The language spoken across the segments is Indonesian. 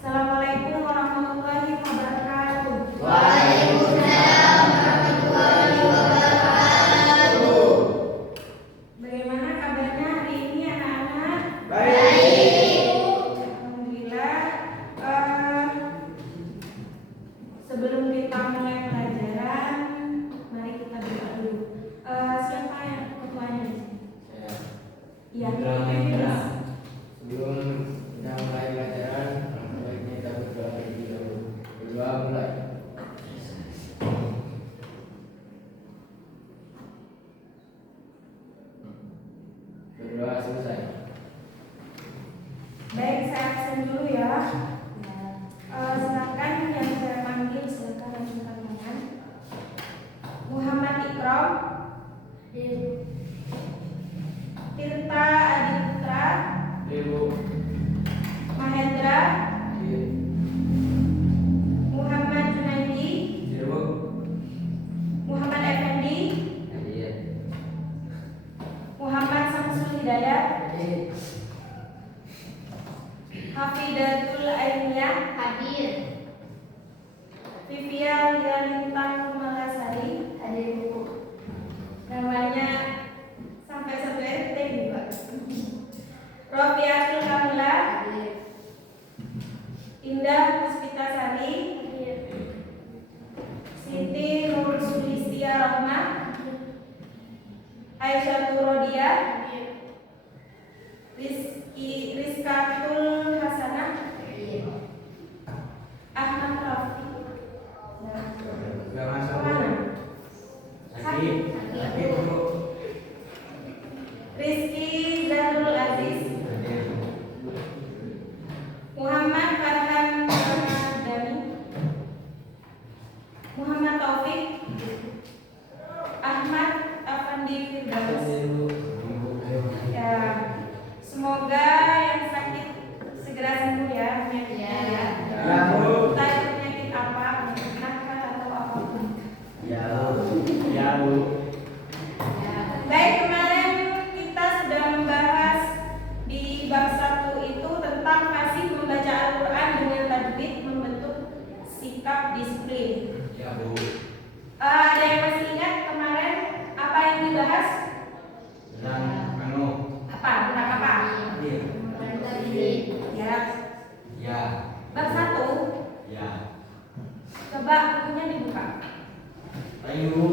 Assalamualaikum warahmatullahi wabarakatuh. Waalaikumsalam warahmatullahi wabarakatuh. Bagaimana kabarnya hari ini anak-anak? Baik. Alhamdulillah. Sebelum kita mulai pelajaran, mari kita berdoa dulu. Siapa yang ketuanya? Saya. Iya. Sebelum kita mulai pelajaran, baiknya kita berdoa terlebih dahulu. Berdoa mulai. Berdoa selesai. Baik, saya absen dulu ya. Silakan yang saya panggil, silakan lanjutkan tangan. Muhammad Ikram, Tirta Adiputra, Ibu. Mahendra, Muhammad Junaidi, Ibu. Muhammad Effendi, Muhammad Samsul Hidayat, Hafidatul Ainiyah, Hadir. Vivian Lintang Malasari, Hadir buku. namanya sampai satu RT nih Pak. Rofiatul Kamila, Hadir. Indah Puspitasari, Hadir. Siti Nur Sulistia Rahma, Aisyah Rodia, Hadir. Rizkatul Hasanah, Hadir. Ahmad Rafi. Gak masuk. Kemana? Sakit. Sakit Bu. Rizky Zarul Aziz, Muhammad Farhan Ramadhani, Muhammad Taufik, Ahmad Afandi Firdaus. Ya, semoga yang sakit segera sembuh ya penyakitnya ya. Ya, Bu. Entah itu penyakit apa, penyakit kanker atau apapun. Ya Bu. Ya Bu. Baik, kemarin kita sudah membahas di bab 1 itu tentang fasih membaca Al-Quran dengan tajwid membentuk sikap disiplin. Ya Bu. Ada yang masih ingat kemarin apa yang dibahas? Tentang Apa? Tentang apa? Iya. Ya, Ya. bab 1. Ya. Coba bukunya dibuka. Ayo Bu.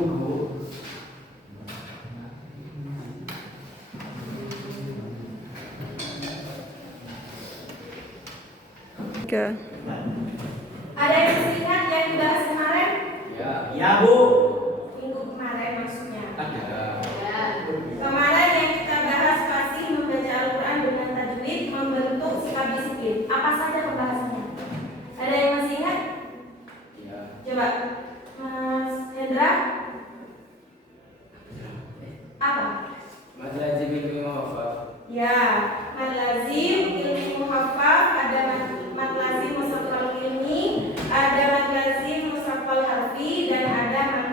Ada yang masih ingat yang dibahas kemarin? Ya. Ya Bu. Minggu kemarin maksudnya. Ada. Kemarin yang kita bahas fasih membaca Al-Quran dengan tajwid membentuk sikap disiplin. Apa saja pembahasannya? Ada yang masih ingat? Ya. Coba, Mas Hendra. Apa? Majlazim ilmi muhafaz. Ya, mad lazim, ilmi muhaffaz, ada mad lazim musaqqal ilmi, ada mad lazim musaqqal harfi, dan ada mad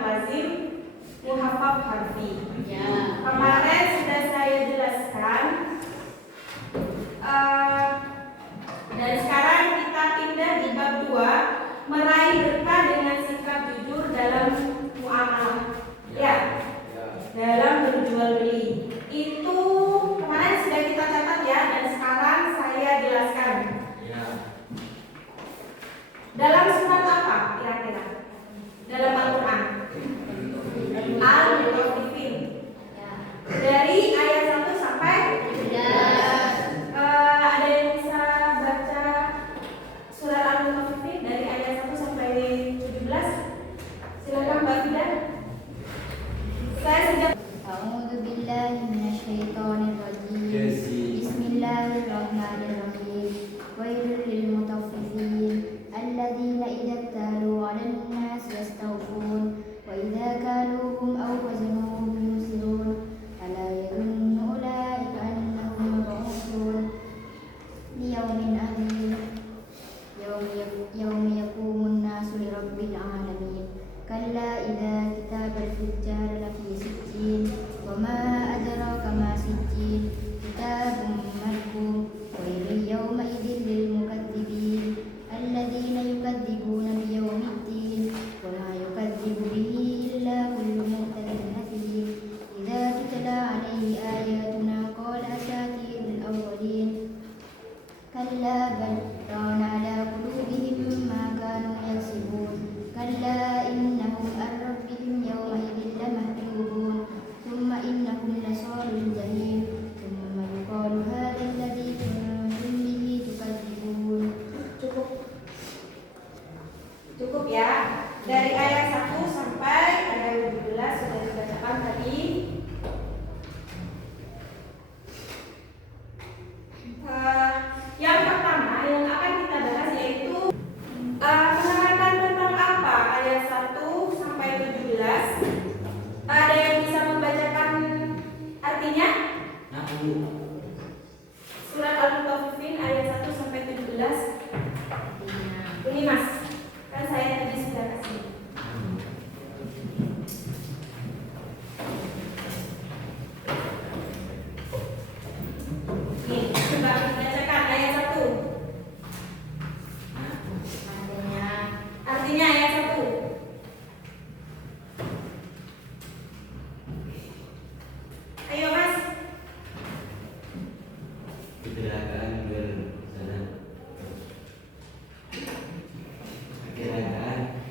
kecelakaan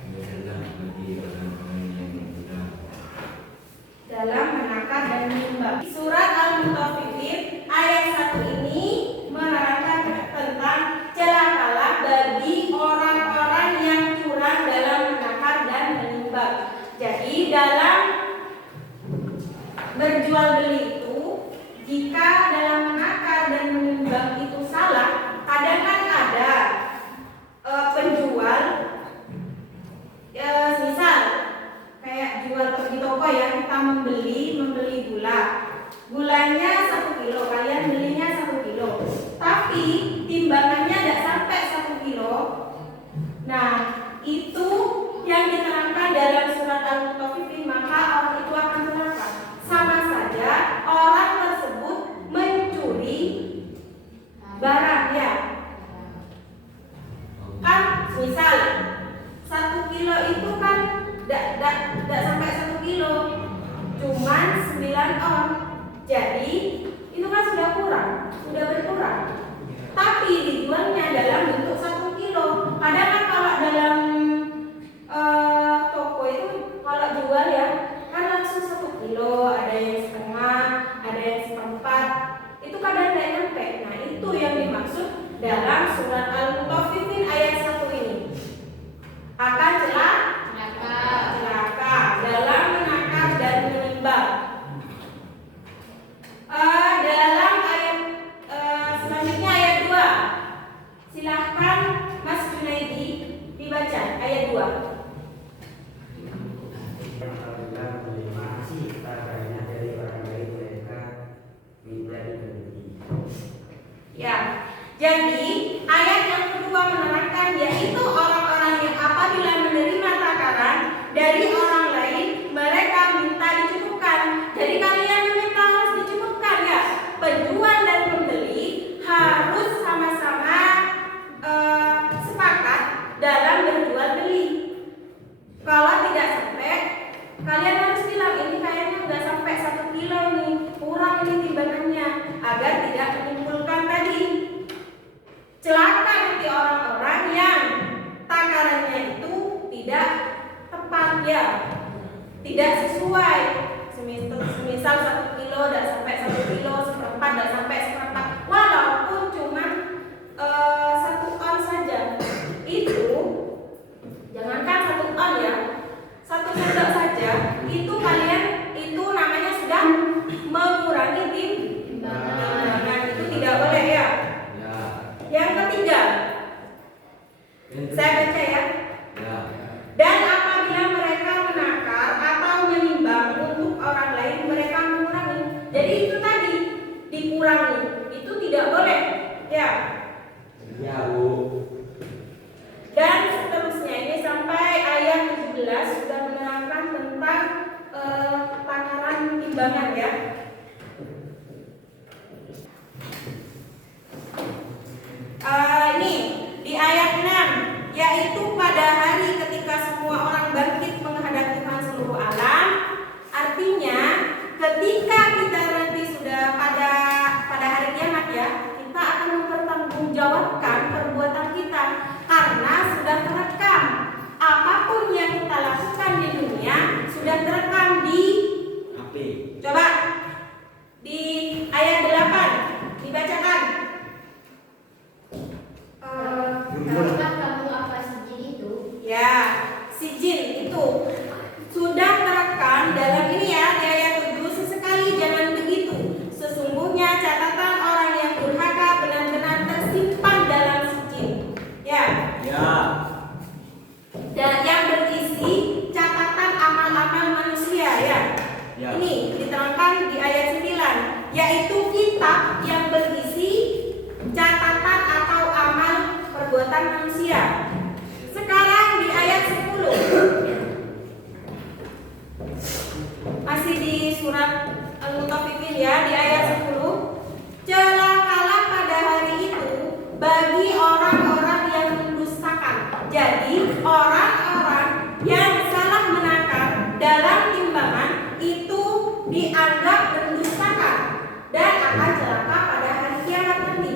berserta bagi orang-orang yang berkurang dalam menakar dan menimbang. Surat Al-Mutaffifin ayat 1 ini menerangkan tentang celakalah bagi orang-orang yang curang dalam menakar dan menimbang. Jadi dalam berjual beli itu, jika dalam menakar dan menimbang itu salah, kadang kan ada penjual, misal kayak jual di toko ya, kita membeli gulanya 1 kilo, kalian belinya 1 kilo, tapi timbangannya tidak sampai 1 kilo. Nah, itu yang diterangkan dalam surat Al-Mutaffifin, maka orang itu akan celaka. Sama saja orang tersebut mencuri barang ya. Kan misal 1 kilo itu kan tidak sampai 1 kilo, cuman 9 on. Jadi itu kan sudah berkurang. Tapi dijualnya dalam bentuk 1 kilo. Kadang kan kalau dalam toko itu kalau jual ya kan langsung 1 kilo, ada yang setengah, ada yang seperempat. Itu kadang tidak nyampe. Nah itu yang dimaksud dalam surat Al-Mutaffifin ayat 1 ini. Akan celaka dalam menakar dan menimbang. Dalam ayat selanjutnya ayat 2. Silahkan Mas Junaidi dibaca ayat 2. Apabila menerima hartanya dari orang lain, mereka minta diganti. Ya, jadi ayat yang kedua menerangkan yaitu orang-orang yang apabila menerima takaran dari orang lain, mereka minta dicukupkan. Jadi kalian meminta harus dicukupkan ya. Penjual dan pembeli harus sama-sama sepakat dalam berjual beli. Kalau tidak sampai, kalian harus bilang ini kayaknya nggak sampai 1 kilo nih, kurang ini timbangannya, agar tidak menimbulkan tadi celaka nanti orang-orang yang takarannya itu tidak tepat ya, tidak sesuai. Semisal 1 kilo tidak sampai 1 kilo, seperempat tidak sampai seperempat, walaupun cuma 1 on saja. Itu jangankan 1 on ya, 1 sendok saja, itu kalian itu namanya sudah mengurangi timbangan. Itu tidak boleh ya. Yang ketiga, saya baca ya. Dan apabila mereka menakar atau menimbang untuk orang lain, mereka mengurangi. Jadi itu tadi dikurangi, itu tidak boleh ya. Ya Bu. Dan seterusnya ini sampai ayat 17 sudah menerangkan tentang takaran timbangan ya. Ini di ayat 6, yaitu pada hari ketika semua orang bangkit menghadap Tuhan seluruh alam. Artinya ketika kita nanti sudah pada hari kiamat ya, kita akan mempertanggungjawabkan perbuatan kita karena sudah terekam. Apapun yang kita lakukan di dunia sudah terekam di coba di ayat 8 dibacakan. Tahukah kamu apa sijil itu? Ya, sijil itu sudah terekam dalam ini ya, di ayat 7. Sesekali jangan begitu. Sesungguhnya catatan orang yang durhaka benar-benar tersimpan dalam sijil. Ya. Dan yang berisi catatan amal-amal manusia ya. Ini diterangkan di ayat 9, yaitu kitab yang berisi catatan atau amal perbuatan manusia. Sekarang di ayat 10, masih di surat Al-Mutaffifin ya, di ayat 10. Celakalah pada hari itu bagi orang-orang yang mendustakan. Jadi orang-orang yang salah menakar dalam timbangan itu dianggap mendustakan dan akan celaka pada hari kiamat nanti.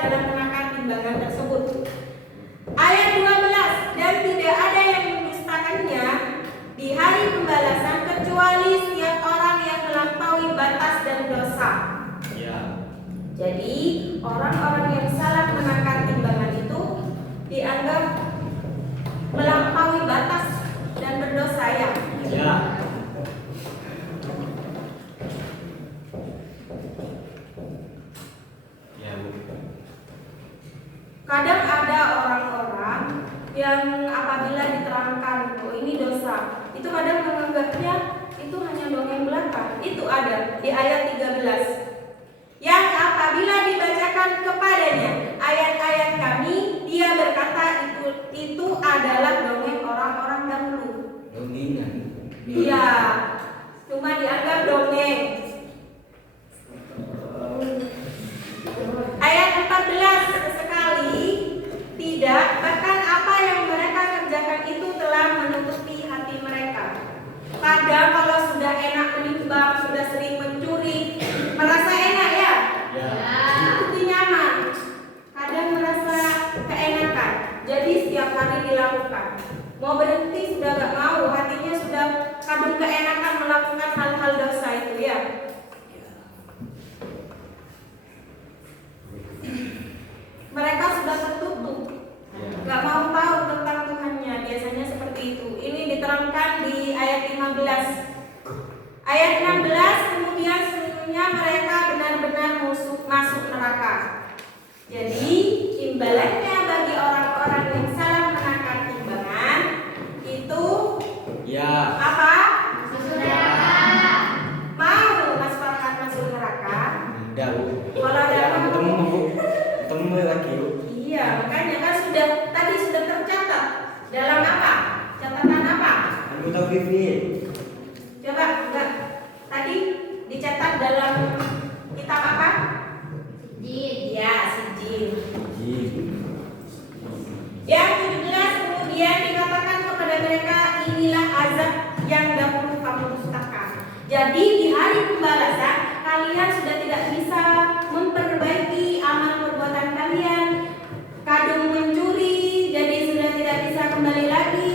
dalam menakar timbangan tersebut. Ayat 12, dan tidak ada yang mendustakannya di hari pembalasan kecuali setiap orang yang melampaui batas dan dosa. Ya. Jadi orang-orang yang salah menakar timbangan itu dianggap melampaui batas dan berdosa ya. Ya. Ya, Bu. Kadang ada orang-orang yang apabila diterangkan oh ini dosa, itu kadang menganggapnya itu hanya dongeng belaka. Itu ada di ayat 13. Yang apabila dibacakan kepadanya ayat-ayat kami, dia berkata itu adalah dongeng orang-orang dahulu. Dongengan. Iya, cuma dianggap dongeng. Ayat 14 sesekali tidak, bahkan apa yang mereka kerjakan itu telah menutupi hati mereka. Kadang kalau sudah enak menimbang, sudah sering mencuri, merasa enak ya? Ya. Itu nyaman. Kadang merasa keenakan, jadi setiap hari dilakukan. Mau berhenti sudah gak mau, hatinya sudah kadung keenakan melakukan hal-hal dosa itu ya. Mereka sudah tertutup, gak mau tahu tentang Tuhannya. Biasanya seperti itu. Ini diterangkan di ayat 15. Ayat 16, kemudian sesungguhnya mereka benar-benar masuk neraka. Jadi imbalannya bagi orang-orang yang salah menakar timbangan itu Ya. apa? Masuk neraka. Mau Mas Farhan masuk neraka? Enggak, Bu. Kalau Ya, ada ketemu, Bu. Ketemu lagi, Bu. iya, makanya kan tadi sudah tercatat dalam apa? Catatan apa? Anggota Vivi. Coba enggak. Tadi dicatat dalam kitab apa? Jin. Ya, sijil. Ji. Yang 17 kemudian dikatakan kepada mereka inilah azab yang dahulu kamu dustakan. Jadi di hari pembalasan kalian sudah tidak bisa memperbaiki amal perbuatan kalian. Kadung mencuri, jadi sudah tidak bisa kembali lagi.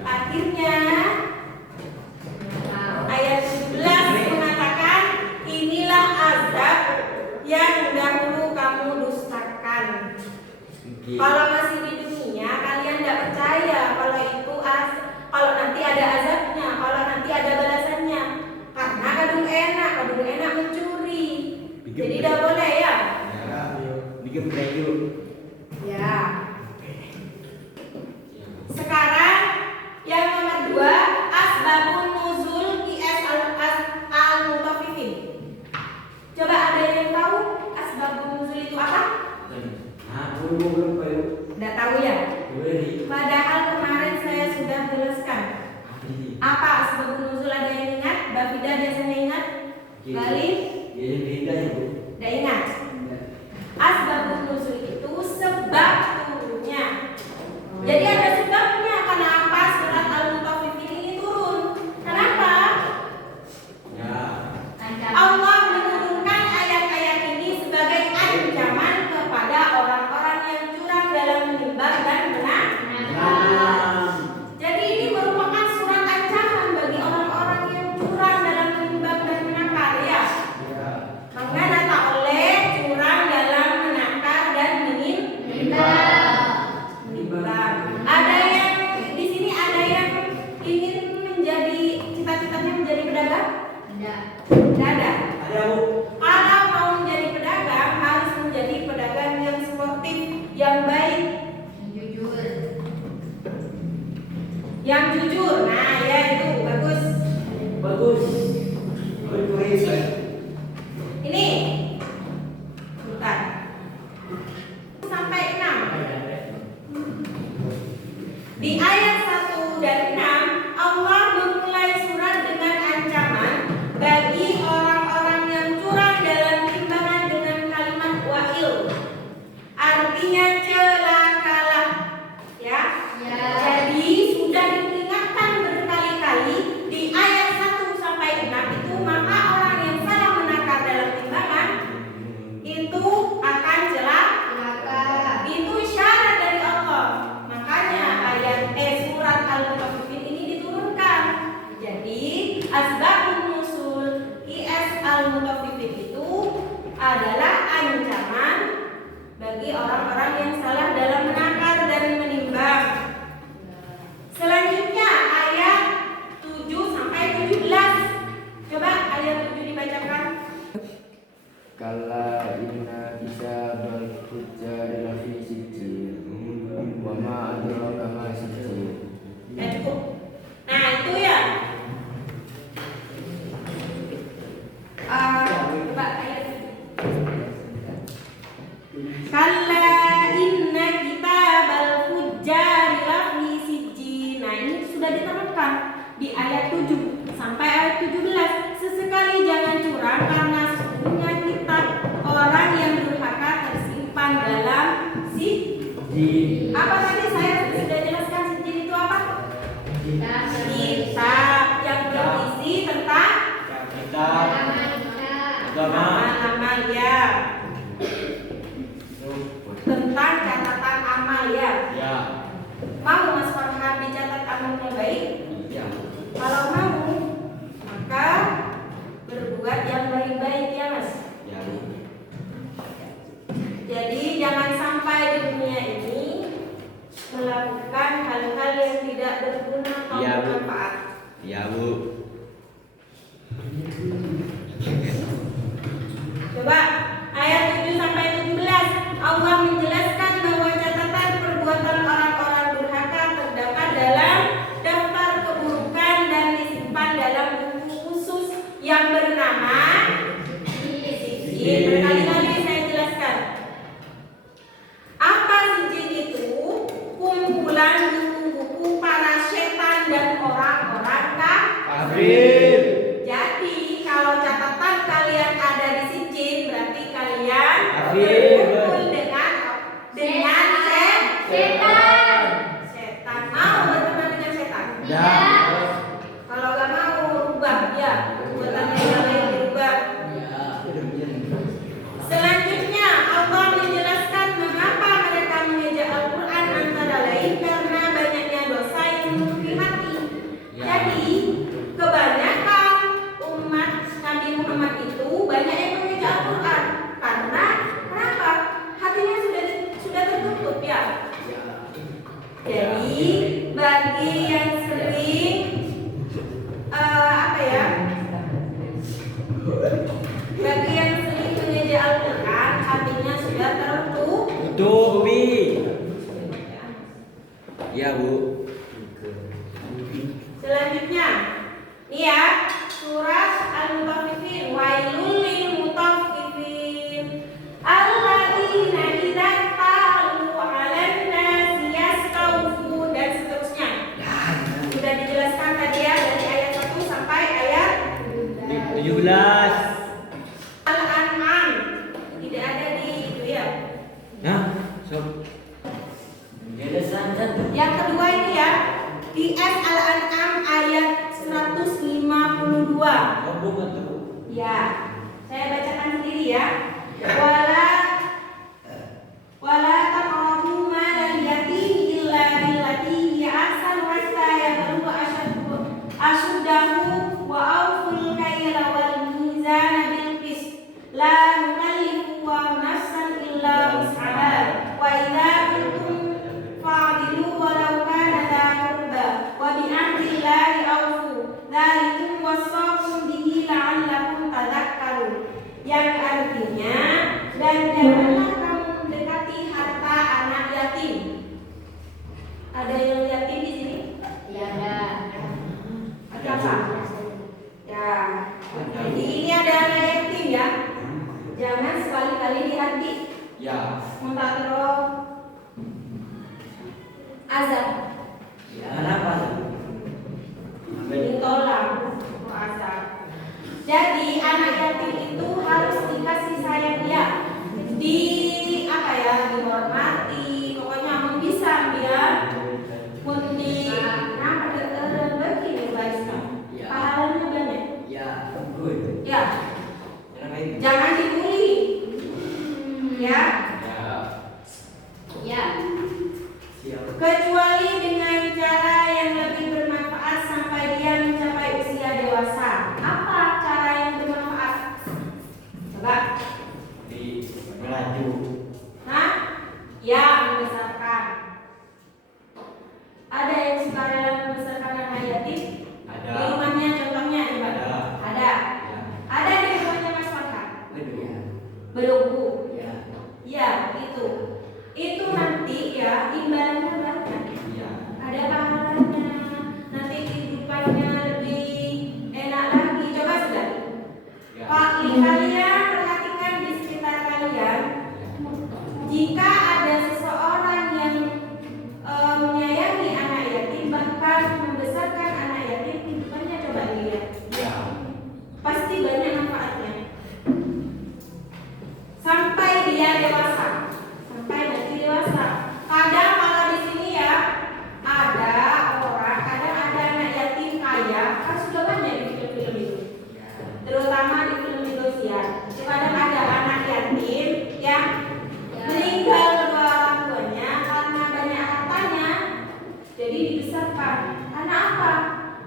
Akhirnya ayat 17 mengatakan inilah azab yang dahulu kamu dustakan. Kalau masih di dunia kalian tidak percaya kalau itu kalau nanti ada azabnya, kalau nanti ada balasannya. Karena kadung enak mencuri. Jadi tidak boleh ya. Ya. Bikin baju. Ya. Sekarang yang nomor 2, asbabun nuzul qiyas al-mutaffifin. Coba ada yang tahu asbabun nuzul itu apa? Nah, belum tahu. Tidak tahu ya? Boleh. Padahal kemarin saya sudah jelaskan. Apa asbabun nuzul, ada yang ingat? Bafida biasanya ingat? Galih? Jadi beda ya, Bu. Tidak ingat? Asbabun nuzul itu sebab turunnya. Jadi ada sebabnya kenapa surat Al-Mutaffifin ini turun. Kenapa? Ya. Allah menurunkan ayat-ayat ini sebagai ancaman kepada orang-orang yang curang dalam menimbang dan menang. Jadi ini merupakan surat ancaman bagi orang-orang yang curang dalam menimbang dan menakar ya. Maka tak oleh curang dalam menakar dan menimbang. Ada yang di sini ada yang ingin menjadi cita-citanya menjadi pedagang? Tidak. Tidak ada. Ada, Bu. Kalau mau menjadi pedagang harus menjadi pedagang yang sportif, yang baik, Jujur. yang jujur. Nah, ya itu bagus. Bagus. Bagus. Ini bentar. Sampai 6. Di ayat 1 dan 6 Allah memulai surat dengan ancaman bagi orang-orang yang curang dalam timbangan dengan kalimat wa'il. Artinya celakalah. Ya. Ya. Jadi sudah diperingatkan bagi orang-orang yang salah dalam menakar dan menimbang. Selanjutnya ayat 7 sampai 17. Coba ayat 7 dibacakan. Kalla inna kitabal fujjari lafi sijjin wa ma adraka ma sijjin. Cukup. Nah itu ya. Coba ayat 7. Kalla inna kitabal fujjari lafi sijjin. Nah ini sudah diterangkan di ayat 7 sampai ayat 17. Sesekali jangan curang karena sesungguhnya kitab orang yang durhaka tersimpan dalam sijjin. Apa tadi saya sudah jelaskan sijjin itu apa? Kitab yang berisi tentang Kitab agama. amal ya. Tentang catatan amal ya. Ya. Mau Mas Farhan dicatat amalnya baik? Ya. Kalau mau, maka berbuat yang baik-baik ya Mas. Ya. Jadi jangan sampai di dunia ini melakukan hal-hal yang tidak berguna atau Ya, Bu. bermanfaat. Ya, Bu. Coba ayat 7 sampai 17. Allah menjelaskan bahwa catatan perbuatan orang-orang durhaka terdapat dalam daftar keburukan dan disimpan dalam buku khusus yang bernama sijjin. Berkali-kali saya jelaskan. Apa sijjin itu? Kumpulan buku-buku para setan dan orang-orang Kafir. Jadi kalau catatan kalian ada di sijjin berarti kalian Kafir. berkumpul dengan setan. Setan mau berteman dengan setan. Ya. Kalau gak mau rubah ya, buatannya yang lain dirubah. Selanjutnya Allah menjelaskan mengapa mereka mengeja Al-Quran antara lain karena banyaknya dosa yang menutupi hati. Ya. Jadi kebanyakan umat Nabi Muhammad itu banyak yang mengeja Al-Quran karena kenapa? Hatinya sudah tertutup ya. Jadi bagi yang sering bagi yang sering mengeja Al-Quran hatinya sudah tertutup. Tutupi. Ya, Bu. Selanjutnya, nih ya, surat Al-Mutaffifin. Wailul lil mutaffifin alladzina idza qalu 'alan nasi yastawfun dan seterusnya. Sudah dijelaskan tadi ya dari ayat 1 sampai ayat 17. Al-An'am. Tidak ada di itu ya. Nah, sob. Yang kedua ini ya, IS Al-An'am ayat 152. Ya, saya bacakan sendiri ya. Wala taqrabu malal yatim illa billati hiya ahsan hatta yablugha ashuddahu wa awful kayla wal mizana bil qist. La nukallifu nafsan illa wus'aha. Wa idza qultum fa'dilu walau kana dha qurba wa bi ahdillahi awfu. Dzalikum wasaqum bihi la'allakum tadhakkarun. Yang artinya, dan janganlah kamu mendekati harta anak yatim. Ada yang yatim di sini? Ada apa? Ya. Jadi ini ada anak yatim ya. Jangan sekali-kali di hati. Ya. Muntadro azab. Kenapa? Ditolak azab. Jadi anak yatim itu harus dikasih sayang ya. Dihormati, pokoknya bisa dia pun di begini guys. Pahalanya banyak. Ya, good. Ya. Jangan dibully. Ya. Ya. Kecuali Ya, membesarkan. Ada yang suka rela membesarkan anak yatim? Ada. Di rumahnya contohnya coba. Ada. Ada. Ya. Ada di rumahnya Mas Farhan? Aduh ya. Belum, Bu. Ya. Ya, itu. Itu nanti ya imbalannya banyak. Ya. Ada pahalanya. Nanti kehidupannya lebih enak lagi. Coba sudah. Ya. Pak, kalian perhatikan di sekitar kalian. Jika ada seseorang yang menyayangi anak yatim, bahkan membesarkan anak yatim, kehidupannya coba dilihat. Ya. Pasti banyak manfaatnya. Sampai dia dewasa. Sampai nanti dewasa. Kadang kalau di sini ya ada orang, kadang ada anak yatim kaya, kan sudah banyak di film-film itu. Terutama di film Indosiar. Kadang ada anak yatim yang meninggal kedua orang tuanya karena banyak hartanya, jadi dibesarkan. Karena apa?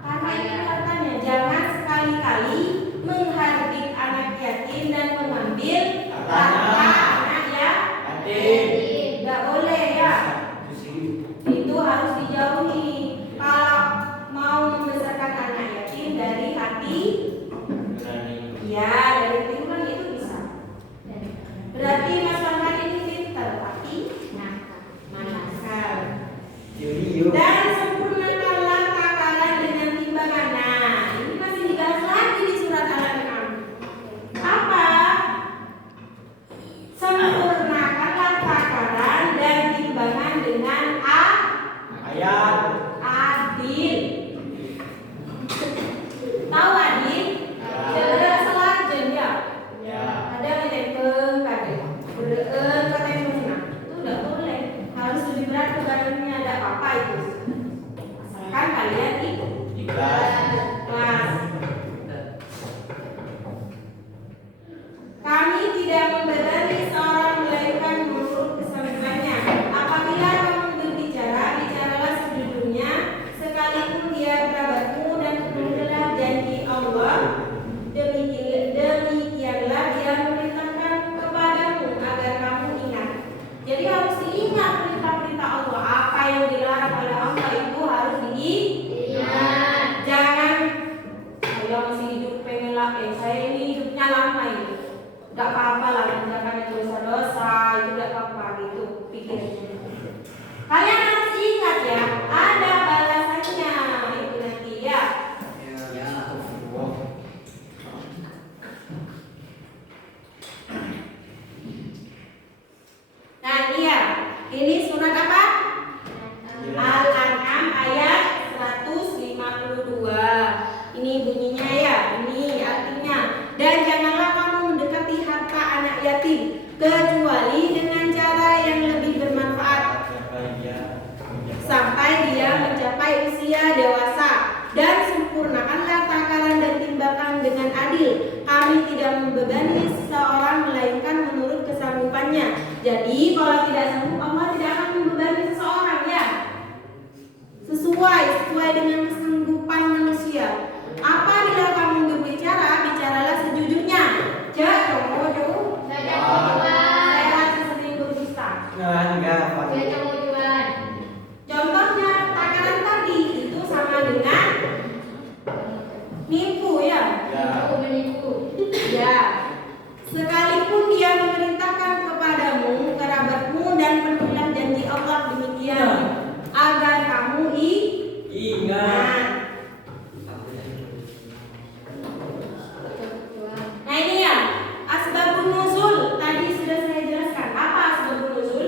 Karena itu hartanya. Jangan sekali-kali menghardik anak yatim dan mengambil harta anak yatim. Nggak boleh ya. Itu harus dijauhi. Kalau mau membesarkan anak yatim dari hati, ya dari lingkungan itu bisa. Berarti Mas Farhan ini pintar, tapi nakal. Dan sempurnakanlah takaran dengan timbangan. Nah, ini masih dibahas lagi di surat Al-An'am. Apa? Sempurnakanlah takaran dan timbangan dengan Ayat. adil. Tahu adil? Ada selajen ya. Ya. Ada yang tempeng kade, bereen katanya nah, itu nggak boleh. Harus lebih berat bebannya, ada apa-apa itu. Asalkan kalian ikhlas. Kami tidak membebani seorang melainkan menurut kesanggupannya. Apabila kamu berbicara, bicaralah sejujurnya, sekalipun dia kerabatmu, dan penuhilah janji Allah. Demikianlah dia memerintahkan kepadamu agar kamu ingat. Jadi harus diingat perintah-perintah Allah. Apa yang dilarang oleh Allah itu harus diingat. Jangan saya masih hidup pengen lah, saya ini hidupnya lama ini. Gak apa-apa lah, mengerjakan dosa-dosa itu gak apa-apa gitu pikirnya. Kalian harus ingat ya, ada balasannya itu nanti ya. Ya. Nah iya, ini surat apa? Al-An'am ayat 152. Ini bunyinya ya, ini artinya. Dan janganlah kamu mendekati harta anak yatim kecuali dengan cara yang lebih bermanfaat sampai dia mencapai usia dewasa. Dan sempurnakanlah takaran dan timbangan dengan adil. Kami tidak membebani seseorang melainkan menurut kesanggupannya. Jadi kalau tidak sanggup, Allah tidak akan membebani seseorang ya. Sesuai dengan kesanggupan manusia. Apabila kamu berbicara, bicaralah sejujurnya. Jangan bodoh. Saya sering berdusta. Contohnya takaran tadi itu sama dengan nipu ya. Ya. Sekalipun dia memerintahkan kepadamu, kerabatmu, dan penuhilah janji Allah, demikian agar kamu ingat. Nah ini ya, asbabun nuzul tadi sudah saya jelaskan. Apa asbabun nuzul?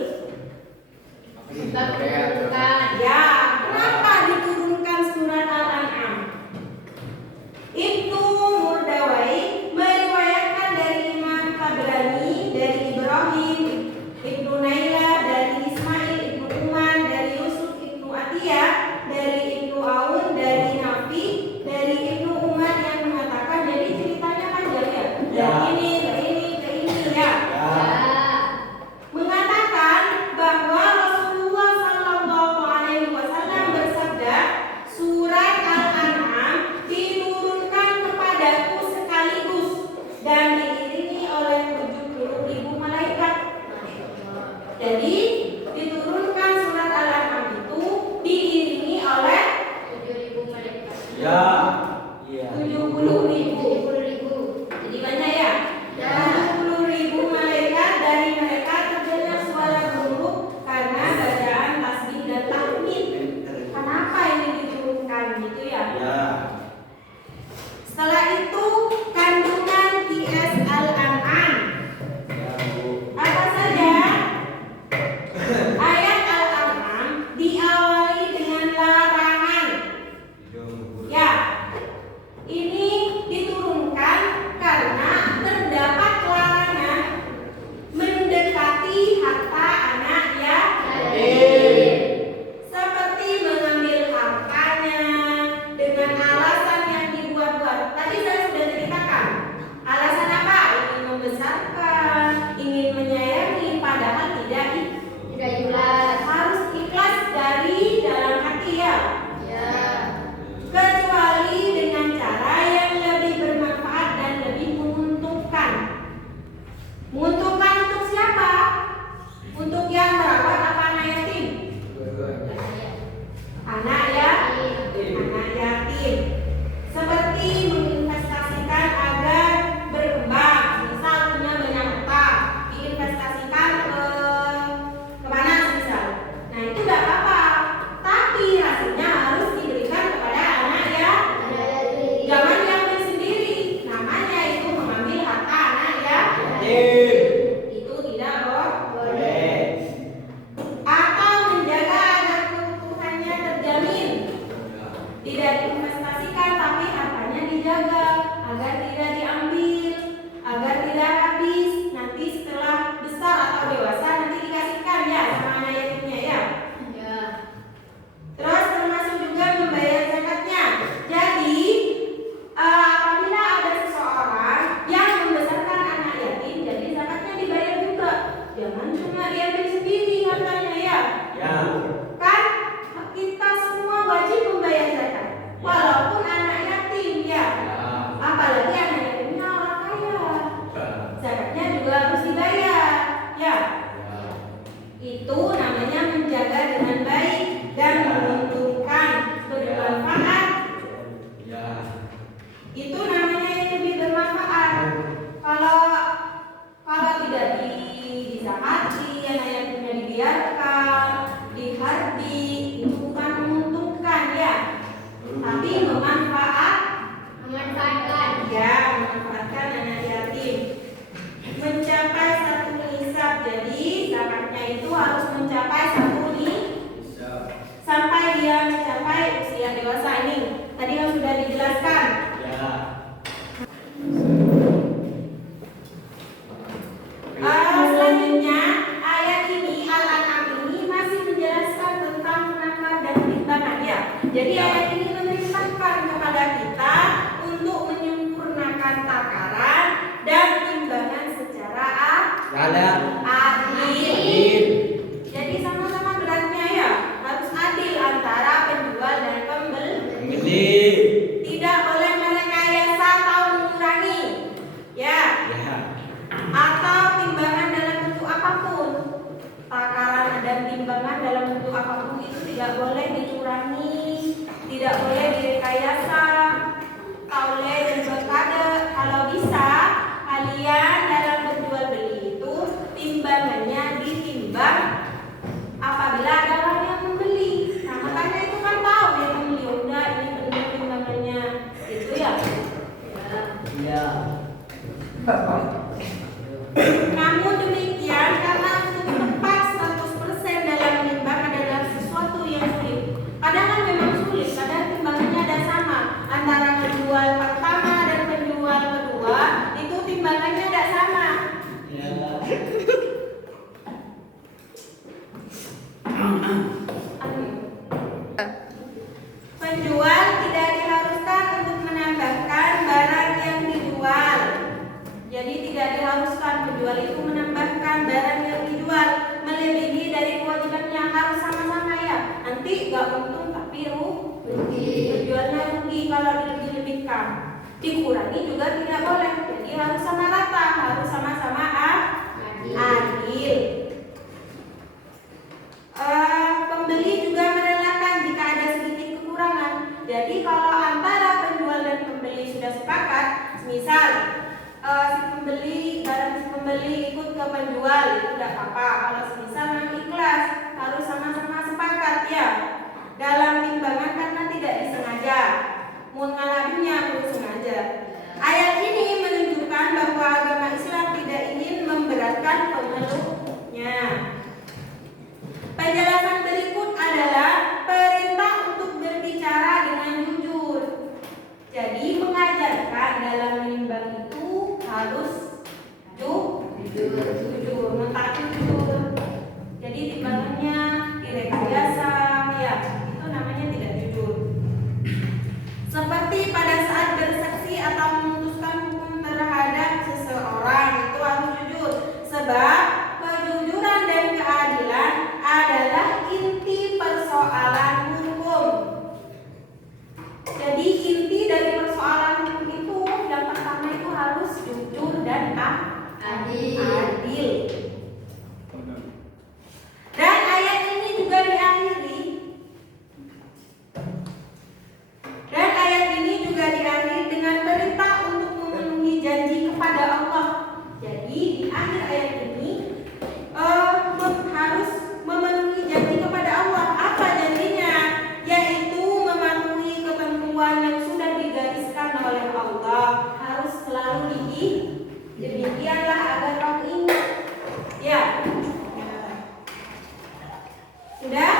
diambil sendiri hartanya ya. Ya. Kan kita semua wajib membayar zakat, walaupun anak yatim ya. Apalagi anak yatimnya orang kaya, zakatnya juga harus dibayar ya. Itu namanya menjaga dengan baik dan menguntungkan, bermanfaat. Itu namanya yang lebih bermanfaat. Kalau tidak dizakati, anak yatimnya dibiarkan, dihardi, itu bukan menguntungkan ya, tapi memanfaatkan ya, memanfaatkan anak yatim. Mencapai 1 nisab, jadi zakatnya itu harus mencapai 1 nisab sampai dia mencapai usia dewasa. Ini tadi yang sudah dijelaskan. Selanjutnya ayat ini, Al-An'am ini masih menjelaskan tentang penakar dan timbangan ya. Jadi ayat ini memerintahkan kepada kita untuk menyempurnakan takaran dan timbangan secara adil. Jadi sama-sama beratnya ya, harus adil antara penjual dan pembeli. Tidak boleh merekayasa atau mengurangi ya. Atau timbangan dalam bentuk apapun, takaran dan timbangan dalam bentuk apapun itu tidak boleh dikurangi, tidak boleh direkayasa, tauleh dan berkade. Kalau bisa kalian dalam berjual beli itu timbangannya ditimbang apabila ada orang yang membeli. Nah makanya itu kan tahu yang membeli, udah ini benar timbangannya itu ya. Namun demikian, karena untuk tepat 100% dalam menimbang adalah sesuatu yang sulit. Kadang kan memang sulit, kadang timbangannya ada sama antara penjual pertama dan penjual kedua, itu timbangannya tidak sama. Penjual tidak diharuskan untuk menambahkan barang yang dijual. Jadi tidak diharuskan penjual itu menambahkan barang yang dijual melebihi dari kewajibannya, harus sama-sama ya. Nanti gak untung tapi rugi. Penjualnya rugi kalau dilebih-lebihkan. Dikurangi juga tidak boleh. Jadi harus sama rata, harus sama-sama adil. Pembeli juga merelakan jika ada sedikit kekurangan. Jadi kalau antara penjual dan pembeli sudah sepakat, misal si pembeli ikut ke penjual, itu tidak apa-apa. Kalau semisal memang ikhlas, harus sama-sama sepakat ya. Dalam timbangan karena tidak disengaja, mengalaminya perlu sengaja. Ayat ini menunjukkan bahwa agama Islam tidak ingin memberatkan pemeluknya. Penjelasan berikut adalah perintah untuk berbicara dengan jujur. Jadi mengajarkan dalam menimbang itu harus jujur, mentaati jujur. Jadi timbangannya direkayasa ya, itu namanya tidak jujur. Seperti pada saat bersaksi atau memutuskan hukum terhadap seseorang, itu harus jujur. Sebab kejujuran dan keadilan adalah inti persoalan hukum. Jadi inti dari persoalan hukum itu yang pertama itu harus jujur dan adil. Dan ayat ini juga diakhiri dengan perintah untuk memenuhi janji kepada Allah. Jadi di akhir ayat ini harus memenuhi janji kepada Allah. Apa janjinya? Yaitu mematuhi ketentuan yang sudah digariskan oleh Allah. Harus selalu demikianlah agar kamu ingat. Ya. Sudah?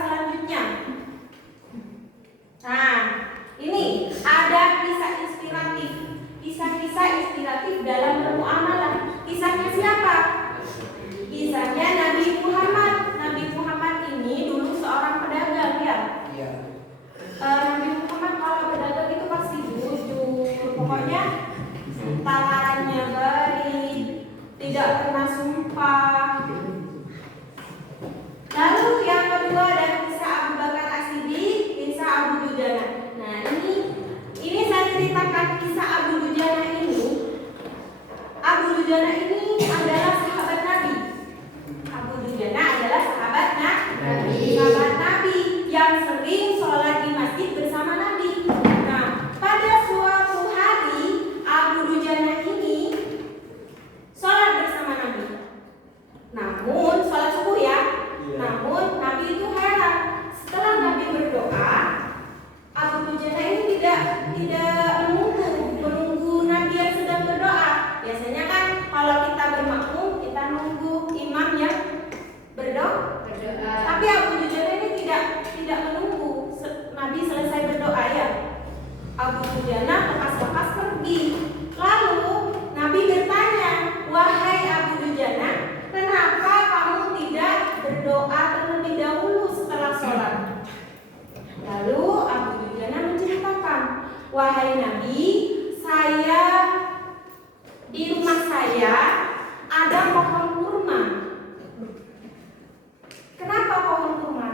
Selanjutnya. Nah, ini ada kisah inspiratif dalam bermuamalah. Kisahnya siapa? Kisahnya Nabi Muhammad. Nabi Muhammad ini dulu seorang pedagang ya. Nabi Muhammad kalau berdagang itu pasti jujur. Pokoknya tawarannya baik, tidak pernah sumpah. Lalu yang kedua ada kisah Abu Bakar As-Siddiq, kisah Abu Dujana. Nah ini saya ceritakan kisah Abu Dujana ini. Abu Dujana ini adalah sahabat Nabi. Abu Dujana adalah sahabat Nabi yang sering sholat di masjid bersama Nabi. Nah, pada suatu hari Abu Dujana ini sholat bersama Nabi. Namun sholat subuh ya. Namun Nabi itu heran. Setelah Nabi berdoa, Abu Dujana ini tidak menunggu Nabi yang sedang berdoa. Biasanya kan kalau kita bermakmum kita nunggu imam yang berdoa. Tapi Abu Dujana ini tidak menunggu Nabi selesai berdoa ya. Abu Dujana lekas-lekas pergi. Lalu Nabi bertanya, "Wahai Abu Dujana, kenapa kamu tidak berdoa terlebih dahulu setelah sholat?" Lalu Abu Dujana menceritakan, "Wahai Nabi, di rumah saya ada pohon kurma." Kenapa pohon kurma?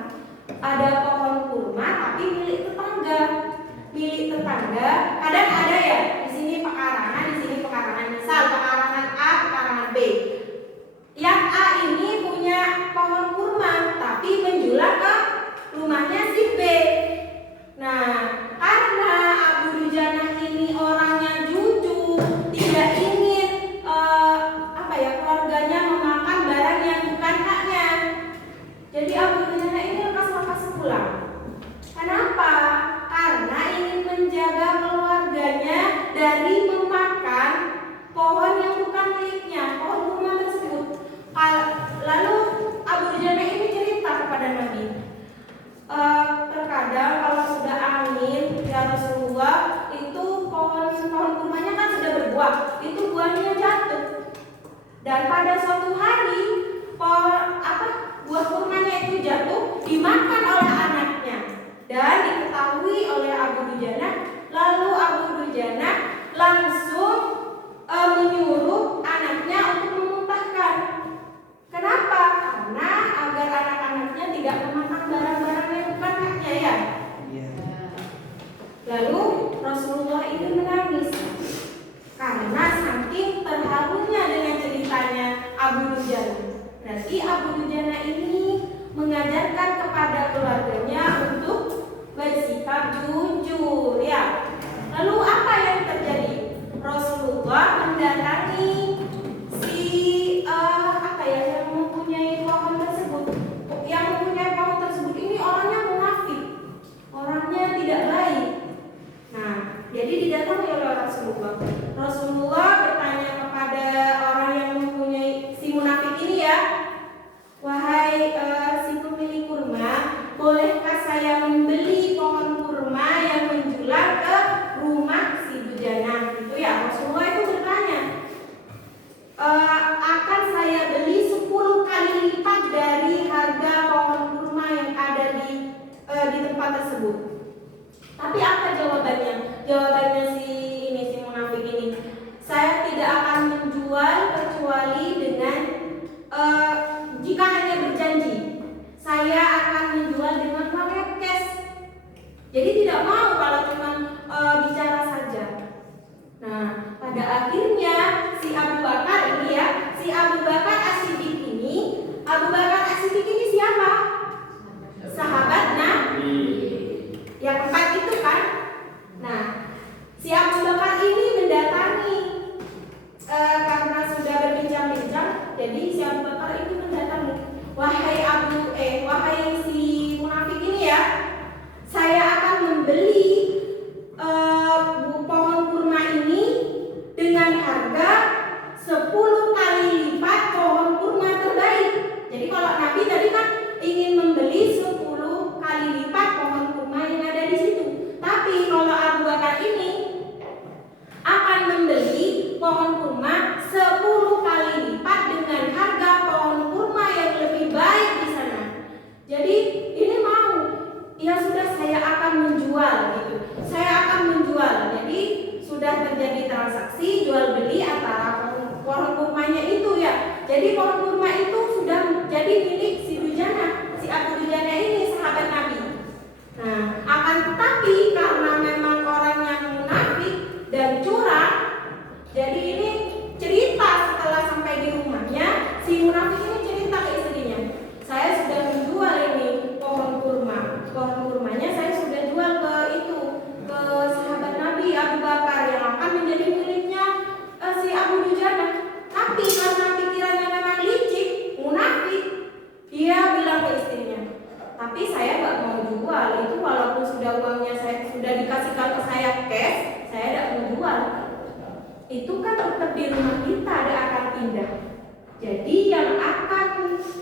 Ada pohon kurma tapi milik tetangga. Kadang ada ya, di sini pekarangan, misal pekarangan A, pekarangan B. Yang A ini punya pohon kurma tapi menjual ke rumahnya si B. Nah, karena Abu Dujana ini orangnya jujur, tidak ingin keluarganya memakan barang yang bukan haknya. Jadi Abu Dujana ini lekas-lekas pulang. Kenapa? Karena ingin menjaga keluarganya dari memakan pohon yang bukan miliknya, pohon kurma tersebut. Lalu Abu Dujana ini cerita kepada Nabi, terkadang kalau sudah angin ya Rasulullah, itu pohon kurmanya kan sudah berbuah, itu buahnya jatuh. Dan pada suatu hari buah kurmanya itu jatuh dimakan oleh anaknya dan diketahui oleh Abu Dujana. Lalu Abu Dujana langsung menyuruh anaknya untuk memuntahkan. Kenapa? Karena agar anak-anaknya tidak memakan barang-barang yang bukan haknya ya. Lalu Rasulullah itu menangis karena saking terharunya dengan ceritanya Abu Dujana. Berarti Abu Dujana ini mengajarkan kepada keluarganya untuk bersikap jujur ya. Lalu apa yang terjadi? Rasulullah mendatangi yang mempunyai pohon tersebut. Yang mempunyai pohon tersebut ini orangnya munafik, orangnya tidak baik. Nah, jadi didatangi oleh Rasulullah. Rasulullah bertanya kepada orang yang mempunyai si munafik ini ya, "Wahai si pemilik kurma, bolehkah saya membeli pohon kurma yang menjual ke rumah si Dujana?" Gitu ya. Rasulullah itu bertanya, "Akan saya beli 10 kali lipat dari harga pohon kurma yang ada di tempat tersebut." Tapi apa jawabannya? Jawabannya si munafik ini, "Saya tidak akan menjual kecuali dengan jika hanya berjanji. Saya akan menjual dengan uang cash." Jadi tidak mau kalau cuma bicara saja. Nah, pada akhirnya si Abu Bakar As-Siddiq ini siapa? Sahabat Nabi. Yang keempat itu kan. Nah, si Abu Bakar ini mendatangi karena sudah berbincang-bincang. Jadi si Abu Bakar itu mendatangi, "Wahai si munafik ini ya, saya akan membeli pohon kurma ini dengan harga 10 kali lipat pohon kurma terbaik." Jadi kalau Nabi tadi kan ingin membeli 10 kali lipat pohon kurma yang ada di situ. Tapi kalau Abu Bakar ini akan membeli pohon kurma 10 kali lipat dengan harga pohon kurma yang lebih baik di sana. Jadi ini mau, ya sudah saya akan menjual gitu. Jadi pohon kurma itu sudah jadi milik si Dujana, si Abu Dujana ini sahabat Nabi. Nah, akan tetapi karena memang orangnya munafik dan curang, jadi ini cerita setelah sampai di rumahnya, si munafik ini cerita ke istrinya, saya sudah menjual ini pohon kurma, pohon kurmanya saya sudah jual ke itu, ke sahabat Nabi Abu Bakar yang akan menjadi miliknya si Abu Dujana. Tapi karena pikirannya memang licik, munafik, dia bilang ke istrinya, tapi saya nggak mau jual itu, walaupun sudah uangnya saya sudah dikasihkan ke saya cash, saya tidak mau jual. Itu kan tetap di rumah kita, ada akan pindah. Jadi yang akan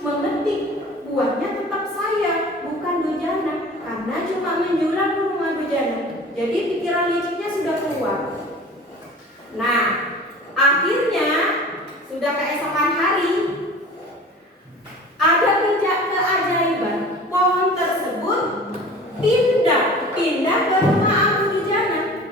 memetik buahnya tetap saya, bukan Dujana, karena cuma menjual ke rumah Dujana. Jadi pikiran liciknya sudah keluar. Nah, akhirnya sudah keesokan hari ada keajaiban, pohon tersebut pindah ke rumah Abu Dujana.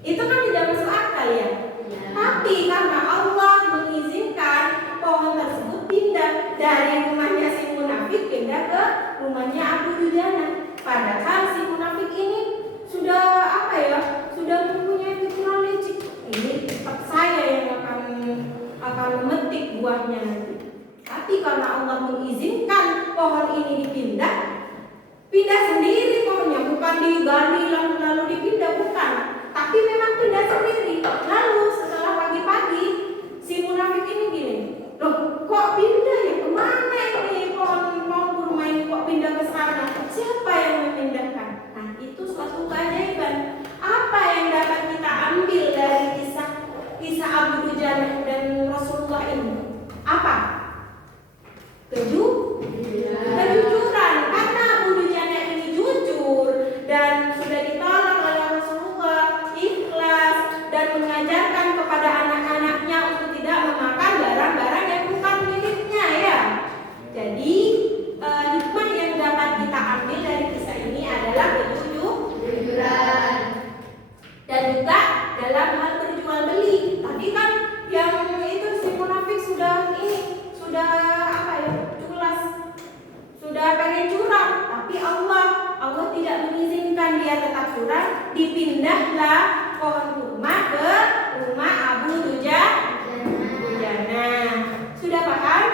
Itu kan tidak masuk akal ya. Tapi karena Allah mengizinkan pohon tersebut pindah dari rumahnya si munafik pindah ke rumahnya Abu Dujana. Padahal si munafik ini sudah sudah mempunyai pikiran licik. Ini tetap saya yang akan memetik buahnya nanti. Tapi karena Allah mengizinkan pohon ini pindah sendiri pohonnya, bukan digali lalu dipindah, bukan. Tapi memang pindah sendiri. Lalu setelah pagi-pagi si munafik ini gini, loh kok pindah ya, kemana ini pohon kurma ini kok pindah ke sana? Siapa yang memindahkan? Nah, itu suatu keajaiban. Apa yang dapat kita ambil dari kisah Abu Dujana dan Rasulullah ini? Apa? Kejujuran. Karena Abu Dujana ini jujur dan sudah ditolak oleh Rasulullah, ikhlas dan mengajarkan kepada anak-anaknya untuk tidak memakan barang-barang yang bukan miliknya ya. Jadi hikmah yang dapat kita ambil dari kisah ini adalah kejujuran. Dan juga dalam hal berjual beli. Tadi kan yang itu si munafik sudah culas, sudah pengen curang, tapi Allah tidak mengizinkan dia tetap curang. Dipindahlah pohon kurma ke rumah Abu Dujana. Sudah paham?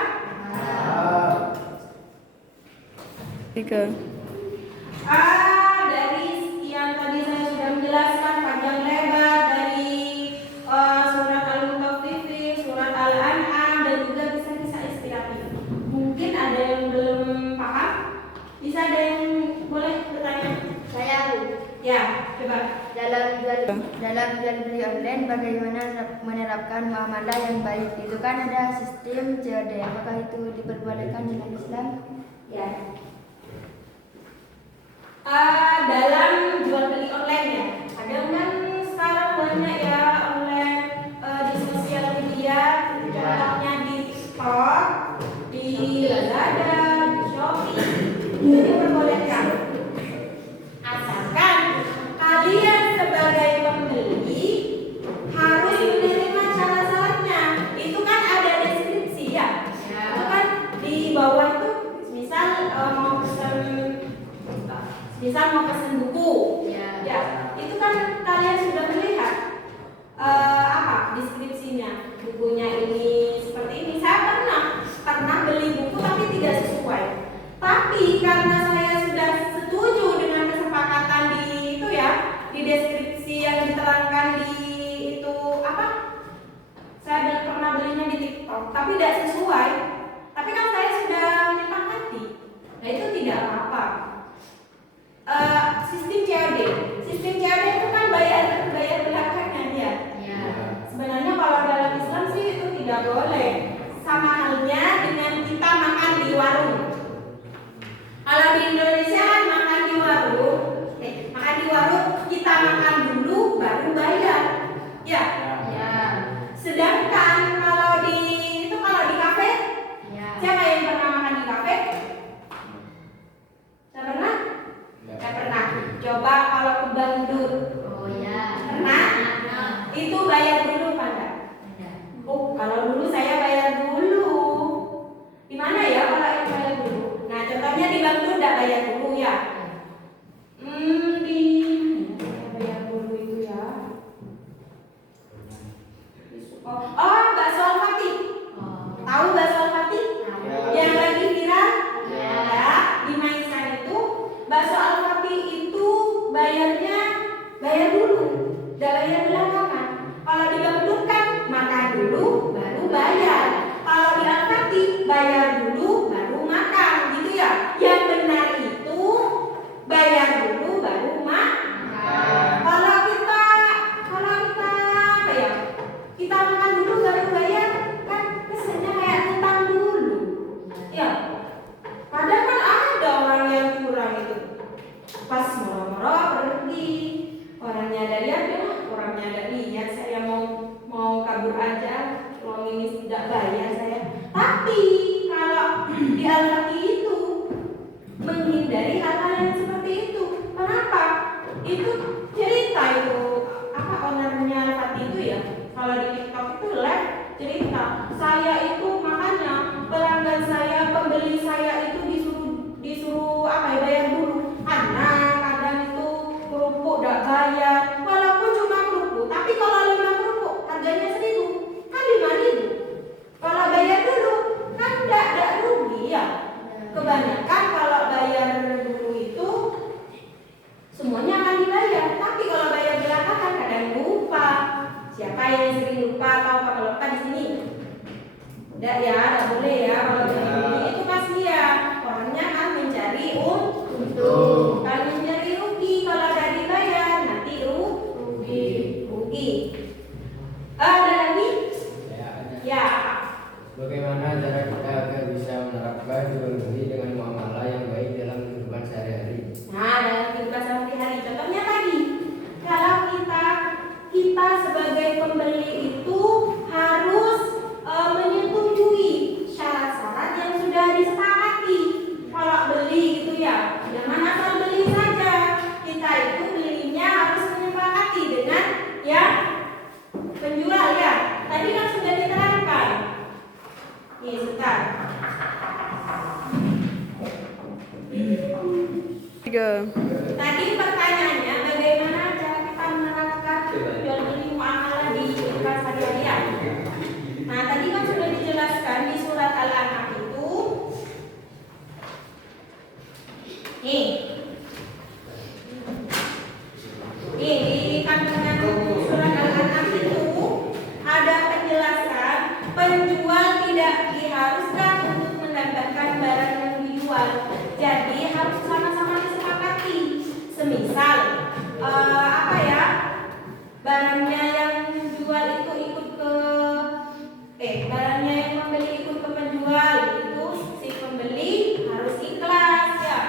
Dari yang tadi saya sudah menjelaskan panjang lebar dari surat Al-Mutaffifin, surat Al-An'am dan juga kisah-kisah inspiratif. Mungkin ada yang belum paham? Bisa ada yang boleh bertanya? Saya Ya, coba. dalam jual beli online bagaimana menerapkan muamalah yang baik? Itu kan ada sistem COD. Apakah itu diperbolehkan dalam Islam? Ya. Dalam jual beli online ya, ada kan sekarang banyak ya online di sosial media, contohnya di TikTok, di Lazada, di Shopee, itu diperbolehkan. Asalkan kalian sebagai pembeli harus menerima syarat-syaratnya. Itu kan ada deskripsi ya. Itu kan di bawah itu misal mau pesan buku, ya itu kan kalian sudah melihat deskripsinya, bukunya ini seperti ini. Saya pernah beli buku tapi tidak sesuai. Tapi karena saya sudah setuju dengan kesepakatan di itu ya, di deskripsi yang diterangkan di itu saya pernah belinya di TikTok, tapi tidak sesuai. Tapi kan saya sudah menyepakati, nah itu tidak apa-apa. Sistem COD itu kan bayar belakangan ya. Sebenarnya kalau dalam Islam sih itu tidak boleh. Sama halnya dengan kita makan di warung. Kalau di Indonesia kan makan di warung kita makan dulu baru bayar. Ya. Sedangkan kalau di kafe, siapa yang pernah makan di kafe? Saya pernah? Saya pernah. Coba kalau ke Bandung. Pernah? Itu bayar dulu pada? Oh, kalau dulu saya bayar dulu Tahu bakso Al-Fatih? Ya. Yang lagi viral? Ya. Ya, dimainkan itu bakso Al-Fatih itu bayarnya bayar dulu, udah bayar belakangan. Kalau di Bangdutkan makan dulu baru bayar. Kalau di Al-Fatih bayar dulu baru makan, gitu ya. Yang benar itu bayar dulu baru makan. Kalau kita apa ya? Kita makan dulu baru bayar, kan kesannya kayak utang dulu. Ya. Padahal kan ada orang yang kurang itu. Pas moro-moro pergi, orangnya ada lihat ya, orangnya ada lihat, saya mau kabur aja, uang ini tidak bayar saya. Tapi kalau di Al-Fatih itu menghindari hal-hal yang seperti itu. Kenapa? Itu cerita itu apa ownernya Al-Fatih itu ya. Kalau di TikTok itu live cerita, saya itu makanya pelanggan saya, pembeli saya itu disuruh apa ya, bayar dulu. Karena kadang itu kerupuk tidak bayar, walaupun cuma kerupuk, tapi kalau 5 kerupuk harganya 1.000, kan 5.000. Kalau bayar dulu kan tidak rugi ya. Kebanyakan kalau bayar dulu itu semuanya akan dibayar, tapi kalau bayar belakangan kadang lupa. Siapa yang sering lupa atau apa? Kalau lupa di sini tidak ya, tidak boleh ya. Kalau begini itu pasti ya orangnya kan mencari untung, kan mencari rugi. Kalau tidak dibayar nanti rugi. Ada lagi? Ya. Bagaimana cara kita agar bisa menerapkan jual beli dengan muamalah yang baik dalam kehidupan sehari-hari? Nah, dalam kehidupan sehari-hari, contohnya tadi, kalau kita sebagai pembeli itu harus menyetujui syarat-syarat yang sudah disepakati. Kalau beli gitu ya, jangan asal beli saja. Kita itu belinya harus menyepakati dengan ya penjual ya. Tadi kan sudah diterangkan. Nih, sebentar. Tadi pertanyaannya bagaimana cara kita menerapkan jual beli muamalah di kehidupan sehari-hari. Nah, tadi kan sudah dijelaskan di surat Al-An'am itu. Nih. Di kandungan surat Al-An'am itu ada penjelasan penjual tidak diharuskan untuk mendapatkan barang yang dijual. Jadi harus sama-sama disepakati. Semisal apa ya, barangnya yang jual itu ikut ke barangnya yang pembeli ikut ke penjual, itu si pembeli harus ikhlas ya.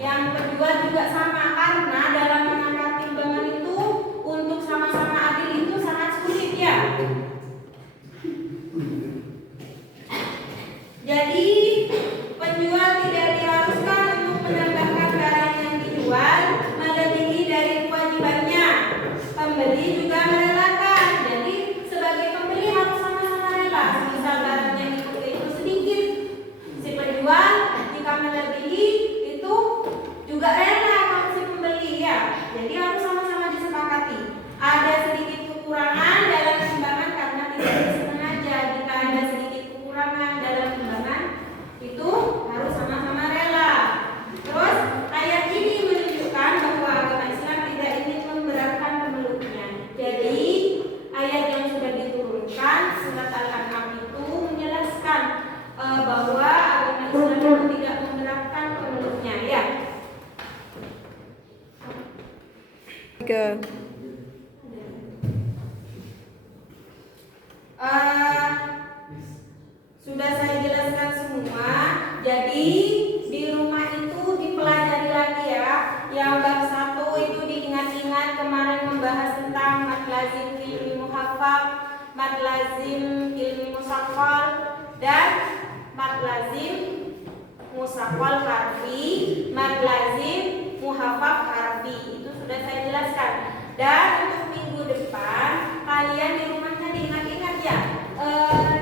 Yang penjual juga sama, karena dalam mengangkat timbangan itu untuk sama-sama adil itu sangat sulit ya. Jadi penjual tidak diharuskan untuk menambahkan barang yang dijual melebihi dari kewajibannya. Pembeli juga merelakan. Jadi sebagai pembeli harus sama-sama rela. Misal barangnya itu sedikit, si penjual jika melebihi itu juga rela kalau si pembeli ya. Jadi harus sama-sama disepakati. Ada sedikit kekurangan dalam timbangan karena tidak disengaja. Jika ada sedikit kekurangan dalam timbangan itu harus sama-sama rela. Terus ayat ini menunjukkan bahwa agama Islam tidak ingin memberatkan pemeluknya. Jadi ayat yang sudah diturunkan surat Al-An'am itu menjelaskan bahwa agama Islam itu tidak memberatkan pemeluknya ya. Sudah saya jelaskan semua. Jadi di rumah itu dipelajari lagi ya. Yang bab 1 itu diingat-ingat, kemarin membahas tentang mad lazim ilmi muhaffaz, mad lazim ilmi musaqqal, dan mad lazim musaqqal harfi, mad lazim muhaffaz harfi. Itu sudah saya jelaskan. Dan untuk minggu depan kalian di rumahnya diingat-ingat ya,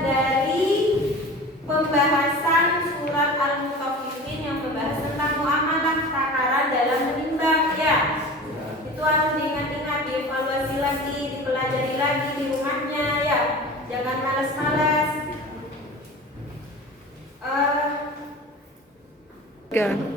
dari pembahasan surat Al-Mutaffifin yang membahas tentang muamalah takaran dalam menimbang ya. Itu harus diingat-ingat, dievaluasi lagi, dipelajari lagi di rumahnya ya. Jangan malas-malas. 3.